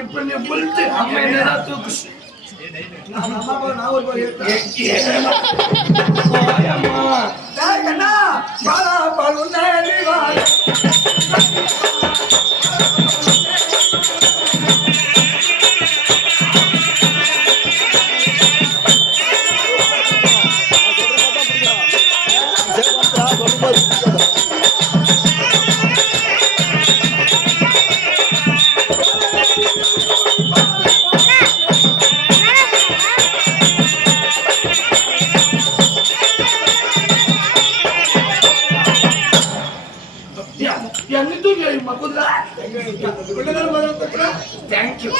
இப்ப நீ புல்ட்டு அம்மா என்னடா தூக்கு நான் ஒரு போய் கண்ணா பாலா பாலுன்னா Thank you.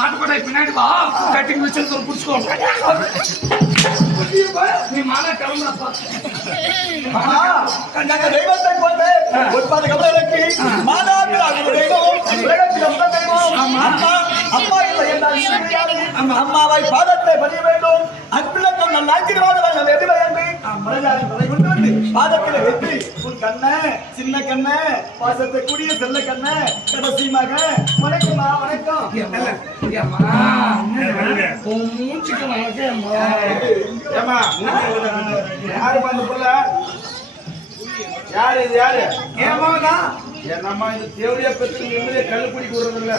ஆட்டுப்படை பின்னாடி வா கட்டிங் வச்சு புடிச்சுக்கோ நீ மாலை கிளம்புறப்பா தெய்வத்தை கொண்டு உட்பாத கவலைக்கு அம்மாவை பாதத்தை பதிய வேண்டும் அன்புள்ள சொன்ன ஆசீர்வாதம் எது பாதத்தில் வெற்றி உன் கண்ண சின்ன கண்ண பாசத்தை கூடிய செல்ல கண்ண கடைசியாக வணக்கம்மா வணக்கம் யாரு அந்த புள்ள யாரு இது யாரு ஏமாதா என்னம்மா இது தேவடியா பெற்று நிம்மதியை கல்லுக்குடி கூடுறது இல்ல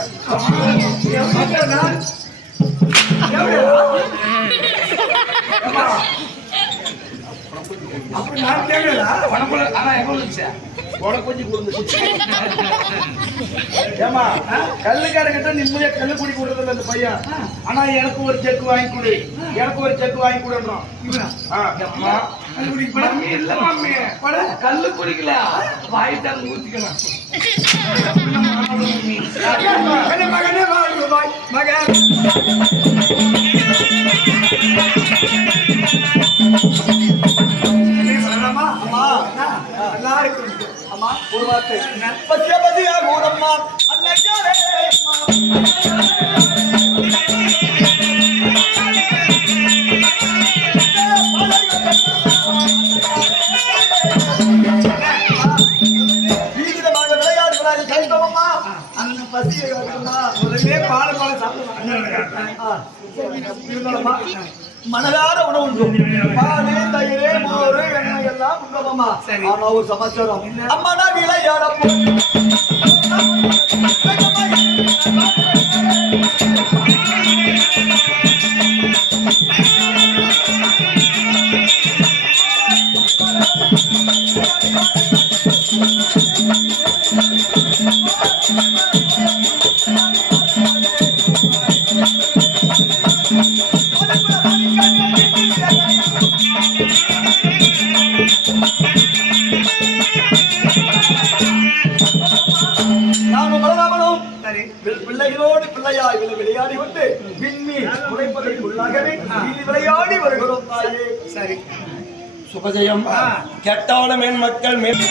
அப்படி நான் கேட்கல உனக்குள்ள ஆனா எங்க வந்துச்சு உனக்கு கொஞ்சம் கொடுந்துச்சு ஏமா கல்லுக்காரங்கிட்ட நிம்மதியா கல்லுக்குடி கூடுறது இல்ல அந்த பையன் ஆனா எனக்கு ஒரு செக் வாங்கி கொடு எனக்கு ஒரு செக் வாங்கி கொடுன்றோம் இல்ல மாமி கல்லு குடிக்கல வாய்தான் ஊத்திக்கலாம் மகனே மகன் எல்லாருக்கும் அம்மா ஒரு வார்த்தை பத்தியா பத்தியா கூடம்மா அன்னைக்காரே வீரமாக விளையாடுகிறார்கள் கைத்தவம்மா அந்த பசியை முதல்ல பாலை சாப்பிடலாம். மனதார உணவு பாலு தயிரே மோரு எண்ணெய் எல்லாம் உண்டோமா. ஆனா ஒரு சமாச்சாரம் அம்மாடா விளையாட பிள்ளைகளோடு பிள்ளையாய் விளையாடி கொண்டு விண்ணி உழைப்பதை உள்ளாகவே விளையாடி வருகிறோம் தாயே. சரி சுபஜயம் கெட்டால மேல் மக்கள் மேல்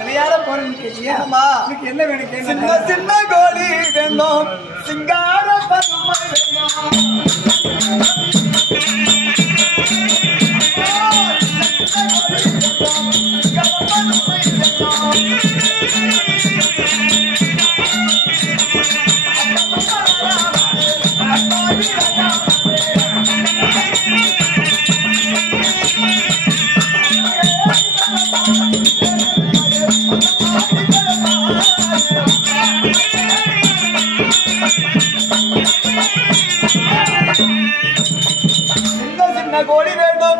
விளையாட போறேன்னு என்ன வேணும்? சின்ன சின்ன கோழி வேணும், சிங்கார பசுமை வேணும். கோழி வேண்டும்,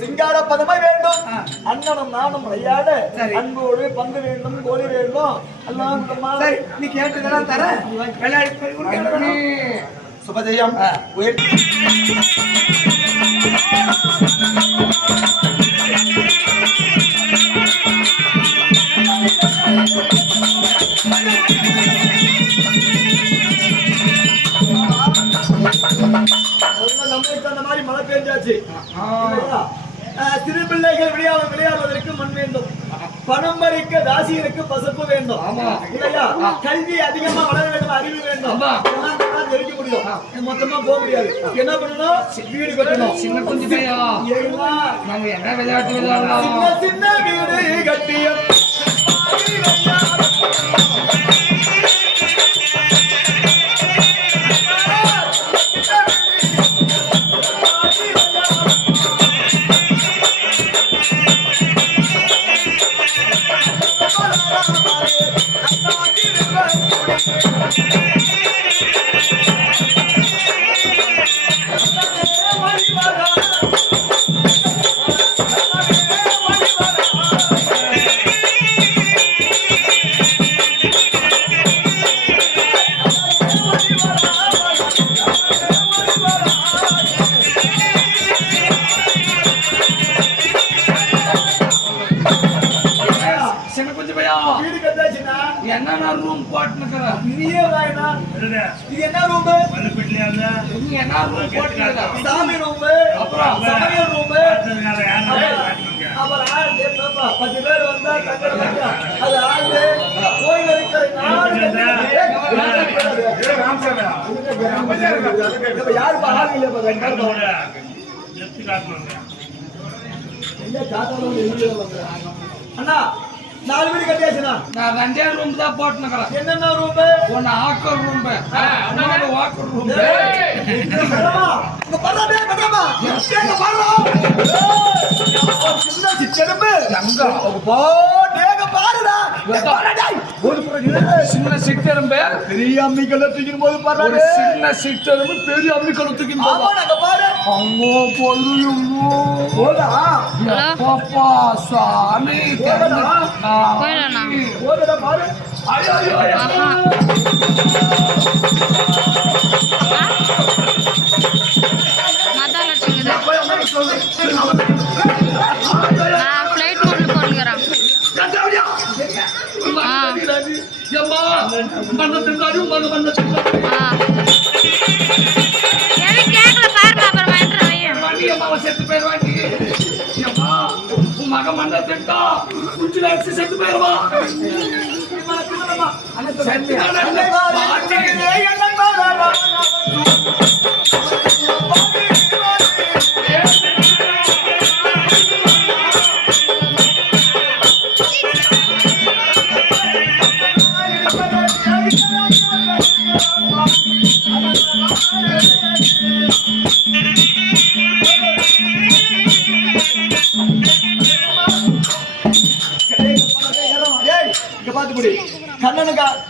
சிங்கார பதமை வேண்டும், அண்ணனும் நானும் விளையாட அன்போடு பங்கு வேண்டும், கோழி வேண்டும். நீ கேட்டதெல்லாம் தர விளையாடி சுபஜயம் நம்மளுக்கு அந்த மாதிரி மழை பெஞ்சாச்சு. சிறு பிள்ளைகள் விளையாடுவதற்கு மண் வேண்டும், பணம் பறிக்க தாசியருக்கு பசப்பு வேண்டும் இல்லையா? கல்வி அதிகமா வளர வேண்டும், அறிவு வேண்டும். தெரிவிக்க முடியும், மொத்தமா போக முடியாது. என்ன பண்ணணும்? வீடு கட்டணும். சின்ன கொஞ்சம் என்ன விளையாட்டு விளையாடலாம்? சின்ன சின்ன வீடு கட்டிய என்ன ரூம் போட்டுக்கிற நீயே வாயினா? இது என்ன ரூம்? நீ என்ன ரூம் போட்டுக்கிற? சாமி ரூம், அப்புறம் சமையல் ரூம், அப்புறம் ஆளு 10 பேர் வந்தா தங்கறதுக்கு அது ஆளு கோயில் இருக்கிற யாரு ஆளு இல்ல. அண்ணா 4 வீடு கட்டியாச்சுண்ணா. நான் 2 ரூம் தான் போட்டுக்கிறேன். என்னென்ன ரூம்? ஒன்னு ஆக்கர் ரூம், இன்னொரு வாக்கர் ரூம். சின்ன சிட்டெரும்பு பெரிய அம்மி கலத்துக்கும் போது பாரு. சின்ன சிட்டெரும்பு பெரிய அம்மி கலத்துக்கும் பாரு. அங்கோ போதா பாப்பா சாமி பாரு. ஃப்ளைட் மோட்ல போடுங்கறா. யம்மா மண்ண திண்டாடி மண்ண திண்டாடி. எனக்கு கேக்கல பாருங்க, அப்புறம் வாங்கிட்டு வைங்க. மணி அம்மாவை செத்து போயிடுவாண்டி. யம்மா உன் மகன் மண்ண திண்டா குஞ்சில அடிச்சு செத்து போயிடுவா.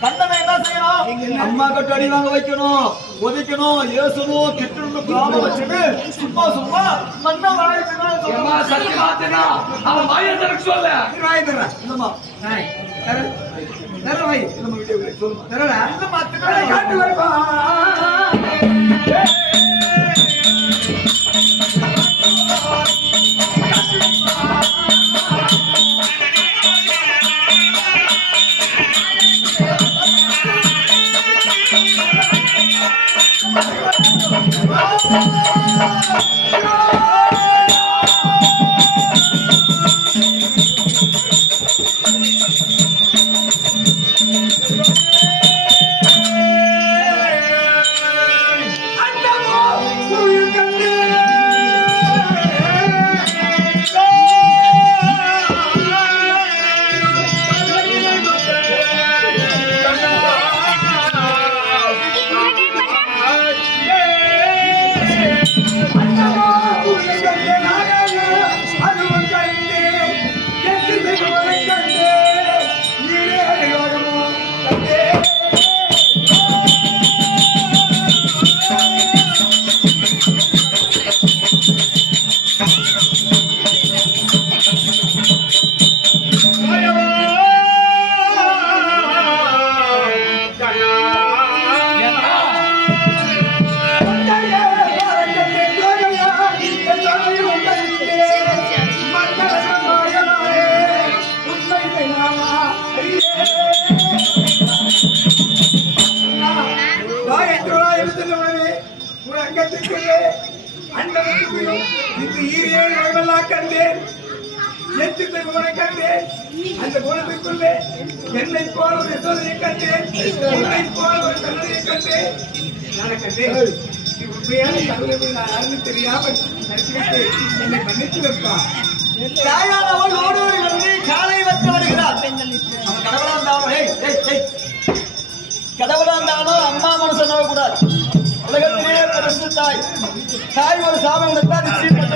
கண்ணனை என்ன செய்யணும்? அம்மா கட்டு அடி வாங்க வைக்கணும், ஒதுக்கணும், ஏசணும், திட்டணும், பிராணம் வச்சுட்டு சும்மா சும்மா மண்ணை ஏம்மா, சத்தி மாத்தேனா? அவன் வாயை திறக்க சொல்லு. இல்லம்மா நம்ம வீட்டு சொல்லுமா காட்டு வருவா. அந்த குணத்துக்குள்ளே என்னை போல ஒரு யசோதையை கண்டேன், என்னை போல ஒரு கண்ணனையை கண்டேன். நான் கண்டேன் உண்மையான கடவுளை நான் யாருன்னு தெரியாமல் நடிச்சுக்கிட்டு என்னை மன்னித்து வைப்பா. தாயானவள் ஓடோடி வந்து காலை வச்சு வருகிறார். அவன் கடவுளா இருந்தாலும் கடவுளா இருந்தாலும் அம்மா மனசு நம்ப கூடாது. உலகத்திலேயே பரிசு தாய். தாய் ஒரு சாபம் கொடுத்தா நிச்சயம்